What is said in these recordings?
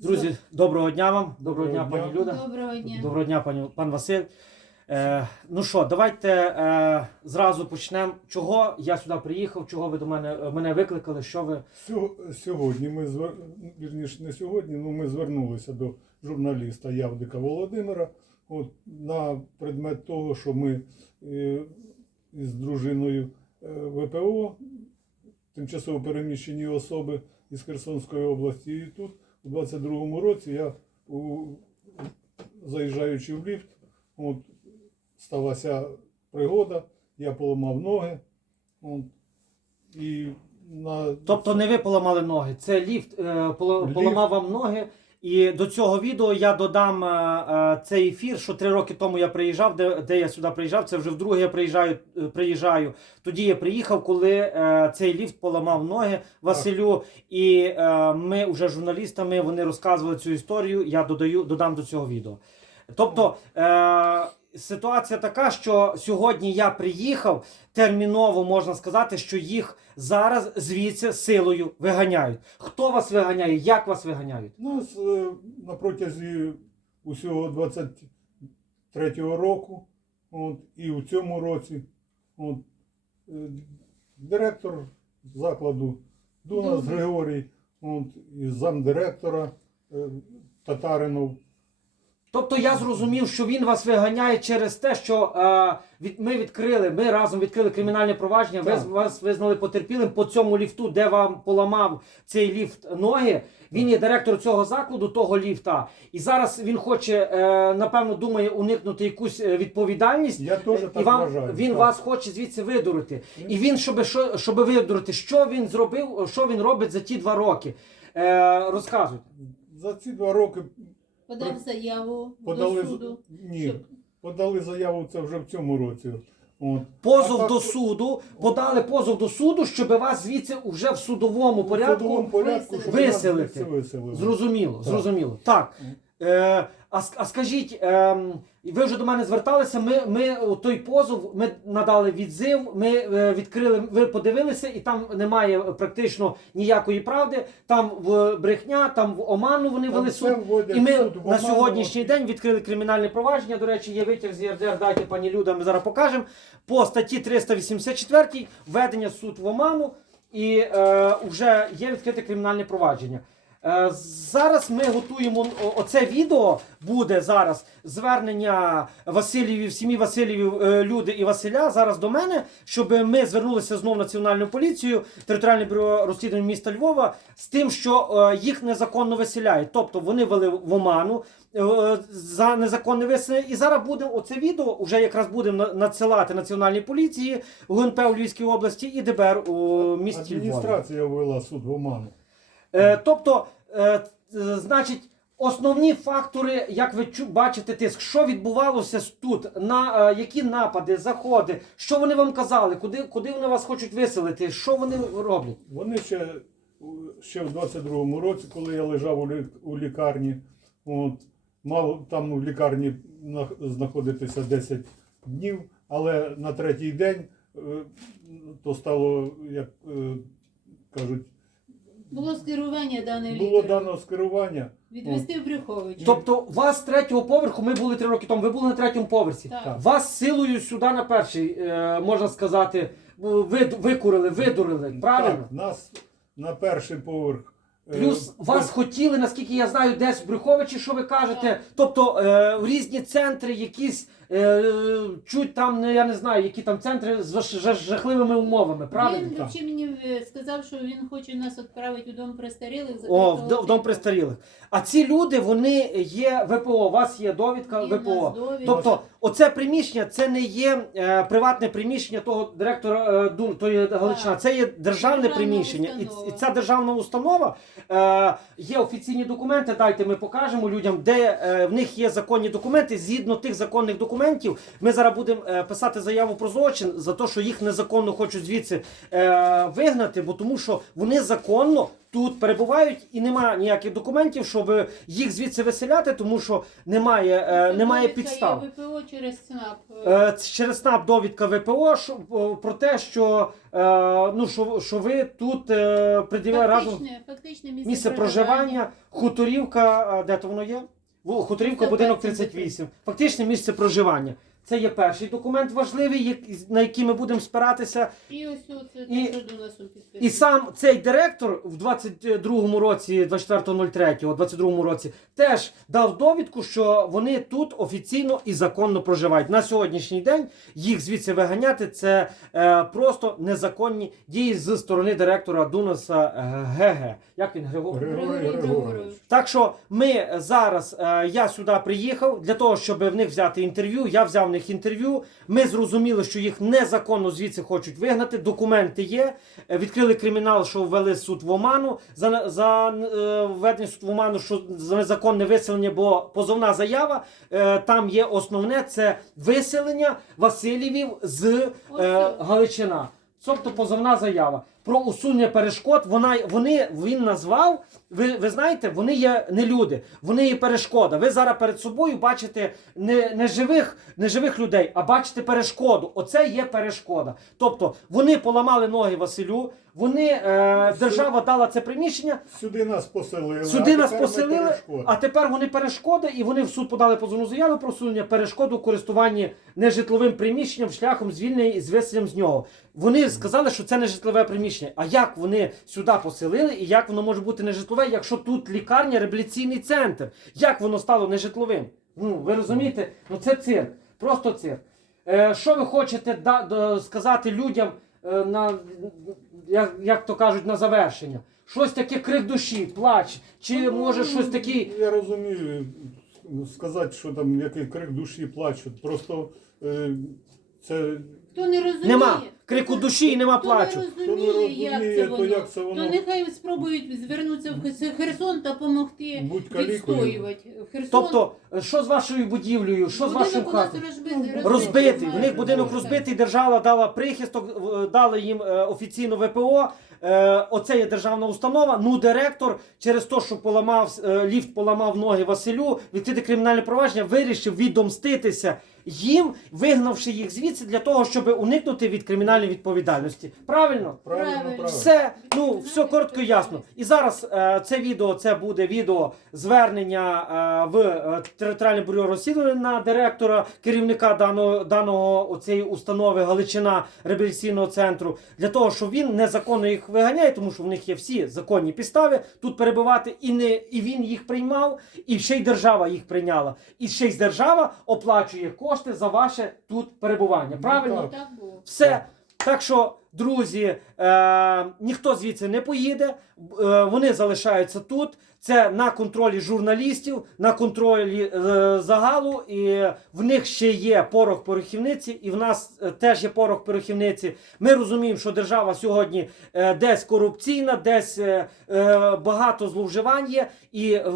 Друзі, доброго дня вам. Доброго, Доброго дня, пані. Люда. Доброго дня. Доброго дня, пані пан Василь. Е, ну що, давайте е, зразу почнемо. Чого я сюди приїхав? Чого ви до мене е, мене викликали? Що ви Сьо- Сьогодні ми звер... вірніше, не сьогодні, ну ми звернулися до журналіста Явдика Володимира от, на предмет того, що ми е, із дружиною е, ВПО, тимчасово переміщені особи із Херсонської області, і тут у 22-му році я, у, заїжджаючи в ліфт, от, сталася пригода, я поламав ноги. От, і на тобто не ви поламали ноги? Це ліфт, е, поло- Ліфт. поламав вам ноги. І до цього відео я додам е, е, цей ефір, що три роки тому я приїжджав, де, де я сюди приїжджав. Це вже вдруге я приїжджаю. е, приїжджаю. Тоді я приїхав, коли е, цей ліфт поламав ноги Василю. І е, ми вже журналістами вони розказували цю історію. Я додаю додам до цього відео. Тобто е, ситуація така, що сьогодні я приїхав терміново можна сказати, що їх зараз звідси силою виганяють. Хто вас виганяє? Як вас виганяють? Нас е, на протязі усього 23-го року, от, і у цьому році, от, е, директор закладу Дунас Григорій, от, і замдиректора е, Татаринов. Тобто я зрозумів, що він вас виганяє через те, що е, від, ми відкрили, ми разом відкрили кримінальне провадження. Ви Так. вас визнали потерпілим по цьому ліфту, де вам поламав цей ліфт ноги. Він є директор цього закладу, того ліфта, і зараз він хоче, е, напевно, думає уникнути якусь е, відповідальність. Я теж і вам вважаю. він так. вас хоче звідси видурити. І він, щоб, що, щоб видурити, що він зробив, що він робить за ті два роки. Е, розказуйте. За ці два роки Подав заяву подали, до з- суду. ні, щоб- подали заяву це вже в цьому році. От. Позов А так, до суду, подали позов до суду, щоб вас звідси вже в судовому в порядку. судовому порядку щоб Виселити. нас виселили. Зрозуміло, Так. зрозуміло. Так. Е, а, с- а скажіть, ем, ви вже до мене зверталися. Ми, ми той позов ми надали відзив. Ми е, відкрили, ви подивилися, і там немає практично ніякої правди. Там в брехня, там в оману вони вели суд. вводять І ми суд на оману. сьогоднішній день відкрили кримінальне провадження. До речі, є витяг з ЄРДР, дайте пані Люда, ми зараз покажемо. По статті 384 введення суд в оману, і е, вже є відкрите кримінальне провадження. Е, зараз ми готуємо оце відео. Буде зараз звернення Васильєвів, сім'ї Васильєвів, е, люди і Василя зараз до мене, щоб ми звернулися знову в національну поліцію, територіальне бюро розслідувань міста Львова з тим, що е, їх незаконно виселяють. Тобто вони вели в оману за незаконне виселення. І зараз будемо оце відео вже якраз будемо надсилати національній поліції ГУНП у Львівській області і ДБР у місті Львові. Адміністрація ввела суд в оману. Тобто, значить, основні фактори, як ви бачите, тиск, що відбувалося тут, на е, які напади, заходи, що вони вам казали, куди, куди вони вас хочуть виселити, що вони роблять? Вони ще, ще в 22-му році, коли я лежав у, лі- у лікарні, от, мав там в лікарні знаходитися 10 днів, але на третій день е, то стало, як е, кажуть, Було скерування даної було лікаря. дано скерування. Відвести в Брюхович. Тобто, вас з третього поверху, ми були три роки тому, ви були на третьому поверсі. Так. Вас силою сюди на перший, е, можна сказати, ви, викурили, видурили, правильно? Так, нас на перший поверх. е, Плюс вас хотіли, наскільки я знаю, десь в Брюховичі, що ви кажете. Тобто е, в різні центри, якісь чуть там, я не знаю, які там центри з жахливими умовами, правильно? Він взагалі мені е, сказав, що він хоче нас відправити у дом престарілих. О, в, дом престарілих. А ці люди, вони є ВПО, у вас є довідка Є в нас ВПО. довідка. Тобто, оце приміщення це не є е, приватне приміщення того директора е, Дун, тої Галичина. Так. Це є державне Державна приміщення. І, установа. і ця державна установа е, є офіційні документи. Дайте ми покажемо людям, де е, в них є законні документи. Згідно тих законних документів, ми зараз будемо е, писати заяву про злочин за те, що їх незаконно хочуть звідси е, вигнати, бо тому що вони законно. Тут перебувають, і немає ніяких документів, щоб їх звідси виселяти, тому що немає, е, немає підстав. ВПО через СНАП. Е, Через СНАП довідка ВПО що, о, про те, що, е, ну, що, що ви тут е, пред'явили разом Фактичне, фактичне місце, місце проживання, хуторівка, е, де то воно є? Во- Хуторівка, будинок перше 38. Фактичне місце проживання. Це є перший документ важливий, як- на який ми будемо спиратися. І ось оце І-. І сам цей директор в 22-му році, 24.03, 22-му році, теж дав довідку, що вони тут офіційно і законно проживають. На сьогоднішній день їх звідси виганяти це е, просто незаконні дії з сторони директора Дунаса е, ГГ. Як він Григорович. Так що ми зараз, е, я сюди приїхав для того, щоб в них взяти інтерв'ю. Я взяв в них інтерв'ю. Ми зрозуміли, що їх незаконно звідси хочуть вигнати. Документи є. Е, Відкрили кримінал, що ввели суд в оману за, за е, введення суд в оману, що за незаконне виселення, бо позовна заява. Е, там є основне це виселення Васильєвів з е, Галичина. Тобто позовна заява про усунення перешкод. Вона вони він назвав. Ви, ви знаєте, вони є не люди, вони є перешкода. Ви зараз перед собою бачите не, не, живих, не живих людей, а бачите перешкоду. Оце є перешкода. Тобто вони поламали ноги Василю. Вони е, держава дала це приміщення. Сюди нас поселили. Сюди нас поселили, а тепер вони перешкоди, і вони в суд подали позовну заяву про усунення перешкоду у користуванні нежитловим приміщенням шляхом звільнення з виселенням з нього. Вони сказали, що це не житлове приміщення. А як вони сюди поселили, і як воно може бути нежитлове, якщо тут лікарня, реабілітаційний центр? Як воно стало нежитловим? Ну ви розумієте? Ну це цирк, просто цирк. Е, що ви хочете да, до- сказати людям е, на як, як то кажуть, на завершення? Щось таке крик душі, плач, чи може щось таке. Я розумію, сказати, що там який крик душі плачуть. Просто е, це Хто не розуміє, Нема крику хто- душі і нема хто плачу. не Хто не розуміє, як розуміє, це то воно, як це воно? то нехай спробують звернутися в Хес- Херсон та допомогти Будь калікою. відстоювати. Херсон, Тобто, е, що з вашою будівлею, що з будинок вашим у нас хатом? розбитий, Розбитий. В них будинок розбитий, держава дала прихисток, в- дали їм е, офіційно ВПО. Е, Оце є державна установа. Ну, директор через те, що поламав е, ліфт, поламав ноги Василю, відкрити кримінальне провадження, вирішив відомститися їм, вигнавши їх звідси для того, щоб уникнути від кримінальної відповідальності. Правильно? правильно. Все, ну все коротко і ясно. І зараз е, це відео це буде відео звернення е, в е, територіальне бюро розслідувань на директора, керівника даного даного оцієї установи Галичина реабілітаційного центру для того, щоб він незаконно їх виганяє, тому що в них є всі законні підстави тут перебувати, і не і він їх приймав, і ще й держава їх прийняла. І ще й держава оплачує кошти за ваше тут перебування. Правильно? так. Так було. Все. Так що, друзі, е, ніхто звідси не поїде, е, вони залишаються тут. Це на контролі журналістів, на контролі е, загалу. І в них ще є порох порохівниці, і в нас е, теж є порох порохівниці. Ми розуміємо, що держава сьогодні е, десь корупційна, десь е, е, багато зловживань є, і е,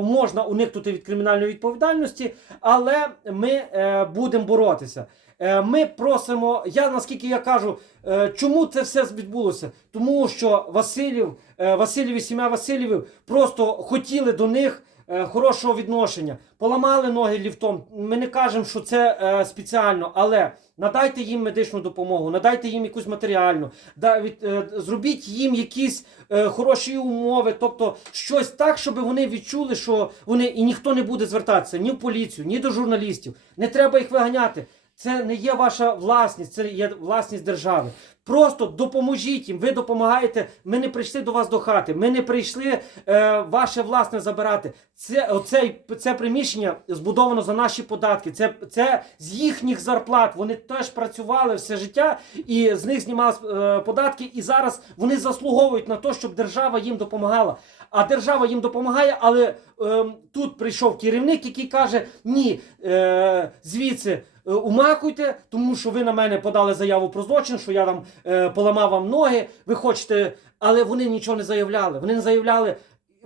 можна уникнути від кримінальної відповідальності, але ми е, будемо боротися. Е, Ми просимо, я наскільки я кажу, е, чому це все відбулося? Тому що Васильів, е, Васильєв і сім'я Васильєвів просто хотіли до них хорошого відношення. Поламали ноги ліфтом. Ми не кажемо, що це е, спеціально, але надайте їм медичну допомогу, надайте їм якусь матеріальну, да, від, е, зробіть їм якісь е, хороші умови, тобто щось так, щоб вони відчули, що вони і ніхто не буде звертатися ні в поліцію, ні до журналістів. Не треба їх виганяти. Це не є ваша власність, це є власність держави. Просто допоможіть їм. Ви допомагаєте. Ми не прийшли до вас до хати. Ми не прийшли е, ваше власне забирати. Це оцей це приміщення збудовано за наші податки. Це, це з їхніх зарплат. Вони теж працювали все життя і з них знімали е, податки. І зараз вони заслуговують на те, щоб держава їм допомагала. А держава їм допомагає, але ем, тут прийшов керівник, який каже: ні, е, звідси. Е, Умахуйте, тому що ви на мене подали заяву про злочин, що я там е, поламав вам ноги. Ви хочете, але вони нічого не заявляли. Вони не заявляли,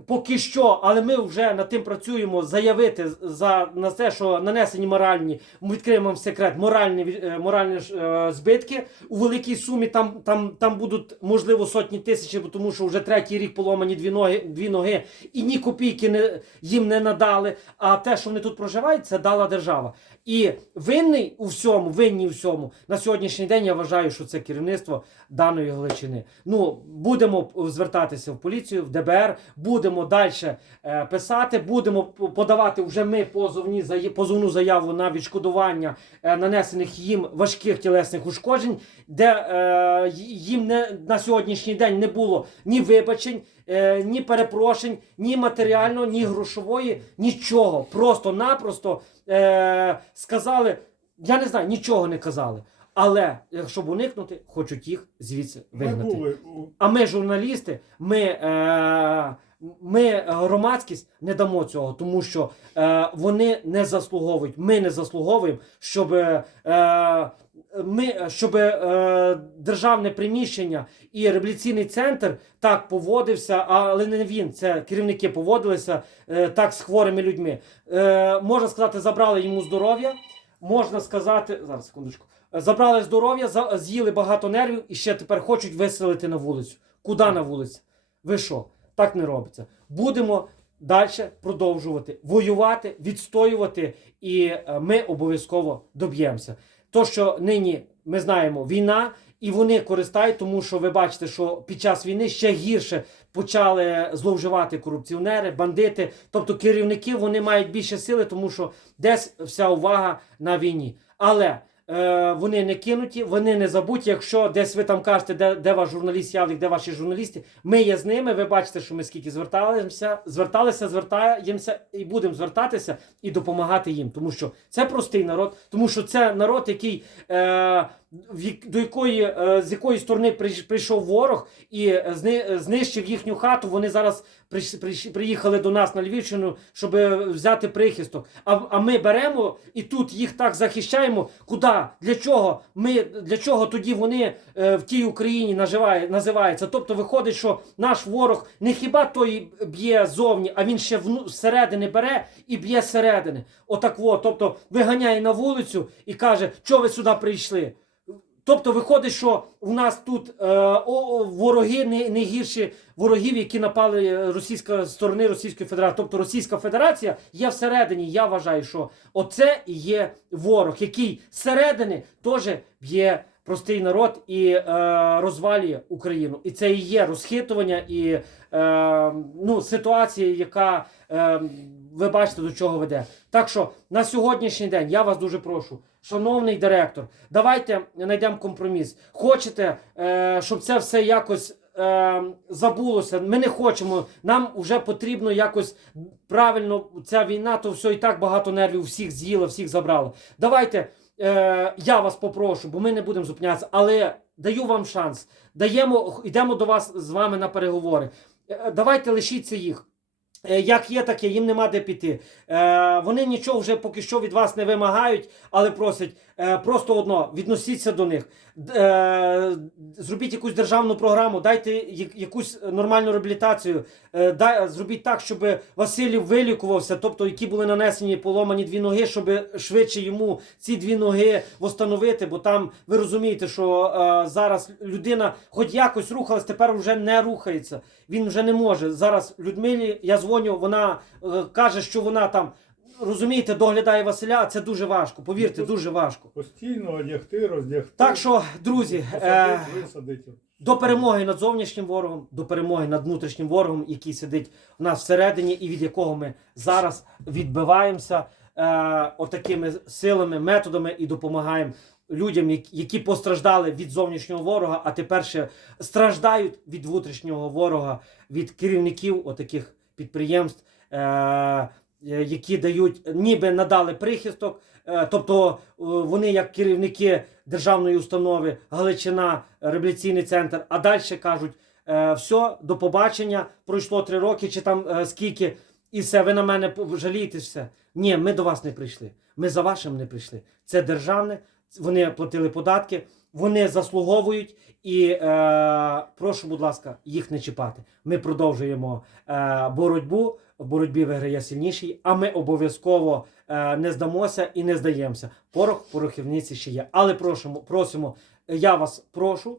Поки що, але ми вже над тим працюємо заявити за на те, що нанесені моральні, відкриємо вам секрет, моральні е, моральні е, збитки у великій сумі. Там, там, там будуть можливо сотні тисяч, тому що вже третій рік поломані дві ноги, дві ноги, і ні копійки не їм не надали. А те, що вони тут проживають, це дала держава. І винний у всьому, винні у всьому на сьогоднішній день. Я вважаю, що це керівництво даної Галичини. Ну будемо звертатися в поліцію, в ДБР, будемо далі е, писати, будемо подавати вже ми позовні позовну заяву на відшкодування е, нанесених їм важких тілесних ушкоджень, де е, їм не на сьогоднішній день не було ні вибачень. е, Ні перепрошень, ні матеріального, ні грошової, нічого. Просто-напросто е, сказали, я не знаю, нічого не казали. Але щоб уникнути, хочуть їх звідси вигнати. А ми, журналісти, ми, е, ми громадськість не дамо цього, тому що е, вони не заслуговують. Ми не заслуговуємо, щоб, е, ми, щоб е, державне приміщення і реабілітаційний центр так поводився, але не він. Це керівники поводилися е, так з хворими людьми. Е, можна сказати, забрали йому здоров'я. Можна сказати, зараз секундочку. Е, Забрали здоров'я, з'їли багато нервів і ще тепер хочуть виселити на вулицю. Куди на вулицю? Ви що? Так не робиться. Будемо далі продовжувати воювати, відстоювати, і е, ми обов'язково доб'ємося. То, що нині ми знаємо, війна, і вони користають, тому що ви бачите, що під час війни ще гірше почали зловживати корупціонери, бандити. Тобто керівники вони мають більше сили, тому що десь вся увага на війні. Але е, вони не кинуті, вони не забуті. Якщо десь ви там кажете, де, де ваш журналіст Явлік, де ваші журналісти, ми є з ними. Ви бачите, що ми скільки зверталися, зверталися, звертаємося і будемо звертатися і допомагати їм. Тому що це простий народ, тому що це народ, який е, до якої е, з якої сторони прийшов ворог і е, зни- знищив їхню хату. Вони зараз приїхали до нас на Львівщину, щоб е, взяти прихисток. А, а ми беремо і тут їх так захищаємо. Куди? Для чого? Ми для чого тоді вони е, в тій Україні наживає, називаються? Тобто виходить, що наш ворог не хіба той б'є зовні, а він ще вну, зсередини бере і б'є зсередини. Отак во. Тобто виганяє на вулицю і каже, що ви сюди прийшли. Тобто виходить, що у нас тут е, о, вороги не, не гірші ворогів, які напали е, російська сторони Російської Федерації. Тобто Російська Федерація є всередині. Я вважаю, що оце і є ворог, який зсередини теж б'є простий народ і е, розвалює Україну. І це і є розхитування і е, ну, ситуація, яка е, ви бачите, до чого веде. Так що на сьогоднішній день я вас дуже прошу, шановний директор, давайте знайдемо компроміс. Хочете, е, щоб це все якось. е, Забулося, ми не хочемо. Нам вже потрібно якось правильно. Ця війна, то все і так багато нервів всіх з'їла, всіх забрала. Давайте е, я вас попрошу, бо ми не будемо зупинятися, але даю вам шанс. Даємо, йдемо до вас з вами на переговори. Е, давайте лишіться їх. Е, Як є, так є, їм нема де піти. Е, вони нічого вже поки що від вас не вимагають, але просять е, просто одно: відносіться до них. Е, зробіть якусь державну програму, дайте якусь нормальну реабілітацію. Е, зробіть так, щоб Василів вилікувався, тобто які були нанесені поломані дві ноги, щоб швидше йому ці дві ноги встановити. Бо там ви розумієте, що е, зараз людина хоч якось рухалась, тепер вже не рухається. Він вже не може. Зараз Людмилі я дзвоню, вона е, каже, що вона там. Розумієте, доглядає Василя, це дуже важко. Повірте, дуже важко. постійно одягти, роздягти. Так що, друзі, е, посадити, висадити. до перемоги над зовнішнім ворогом, до перемоги над внутрішнім ворогом, який сидить у нас всередині, і від якого ми зараз відбиваємося е, отакими силами, методами і допомагаємо людям, які- постраждали від зовнішнього ворога, а тепер ще страждають від внутрішнього ворога, від керівників отаких підприємств. Е, які дають, ніби надали прихисток, е, тобто е, вони як керівники державної установи Галичина, реабілітаційний центр, а далі кажуть, е, все, до побачення, пройшло три роки чи там е, скільки, і все, ви на мене все. Ні, ми до вас не прийшли. Ми за вашим не прийшли. Це державне, вони платили податки. Вони заслуговують. І е, прошу, будь ласка, їх не чіпати. Ми продовжуємо е, боротьбу. В боротьбі виграє сильніший, а ми обов'язково е, не здамося і не здаємося. Порох порохівниці ще є. Але просимо, просимо, я вас прошу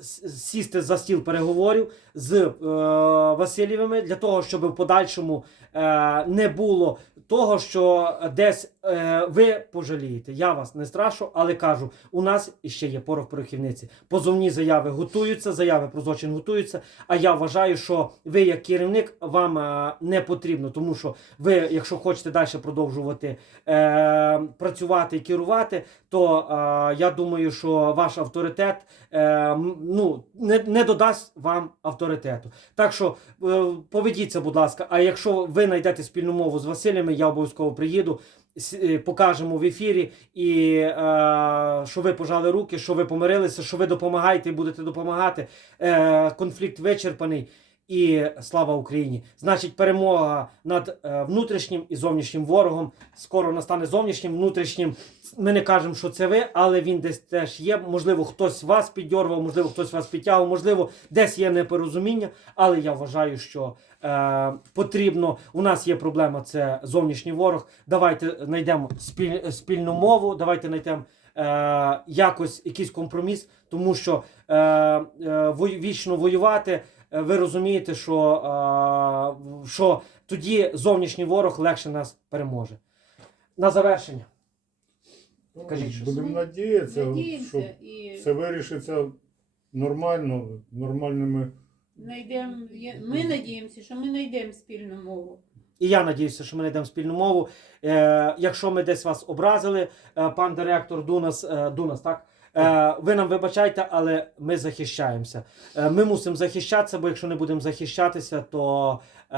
сісти за стіл переговорів з е, Васильєвими для того, щоб в подальшому е, не було того, що десь е, ви пожалієте. Я вас не страшу, але кажу, у нас іще є порох порохівниці. Позовні заяви готуються, заяви про злочин готуються. А я вважаю, що ви, як керівник, вам е, не потрібно, тому що ви, якщо хочете далі продовжувати е, працювати і керувати, то е, я думаю, що ваш авторитет е, ну, не, не додасть вам авторитету. Так що е, поведіться, будь ласка. А якщо ви знайдете спільну мову з Василями, я обов'язково приїду. е, Покажемо в ефірі, і е, що ви пожали руки, що ви помирилися, що ви допомагаєте і будете допомагати. Е, конфлікт вичерпаний. І слава Україні! Значить, перемога над е, внутрішнім і зовнішнім ворогом. Скоро настане зовнішнім, внутрішнім. Ми не кажемо, що це ви, але він десь теж є. Можливо, хтось вас піддьорвав, можливо, хтось вас підтягував, можливо, десь є непорозуміння. Але я вважаю, що е, потрібно. У нас є проблема, це зовнішній ворог. Давайте знайдемо спіль, спільну мову, давайте знайдемо. Е, якось якийсь компроміс, тому що е, е, вічно воювати, ви розумієте, що, е, що тоді зовнішній ворог легше нас переможе. На завершення. Кажіть щось. Будемо надіятися, що і все вирішиться нормально, нормальними. знайдемо. я- Ми надіємося, що ми знайдемо спільну мову. І я надіюся, що ми знайдемо спільну мову. Е, якщо ми десь вас образили, е, пан директор Дунас, е, Дунас, так? Е, ви нам вибачайте, але ми захищаємося. Е, ми мусимо захищатися, бо якщо не будемо захищатися, то е,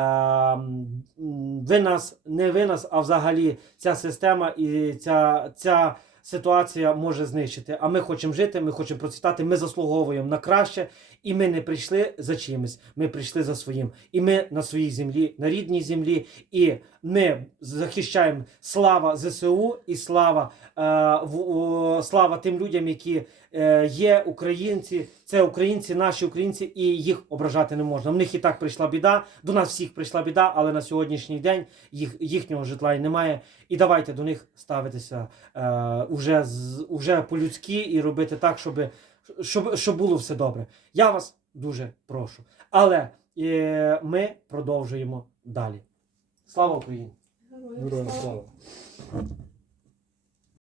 ви нас, не ви нас, а взагалі ця система і ця, ця ситуація може знищити. А ми хочемо жити, ми хочемо процвітати, ми заслуговуємо на краще, і ми не прийшли за чимось. Ми прийшли за своїм. І ми на своїй землі, на рідній землі, і ми захищаємо слава ЗСУ і слава, е, в, о, слава тим людям, які е, є українці. Це українці, наші українці, і їх ображати не можна. В них і так прийшла біда. До нас всіх прийшла біда, але на сьогоднішній день їх, їхнього житла і немає. І давайте до них ставитися е, уже, з- уже по-людськи і робити так, щоб, щоб, щоб було все добре. Я вас дуже прошу. Але е, ми продовжуємо далі. Слава Україні! Героям слава.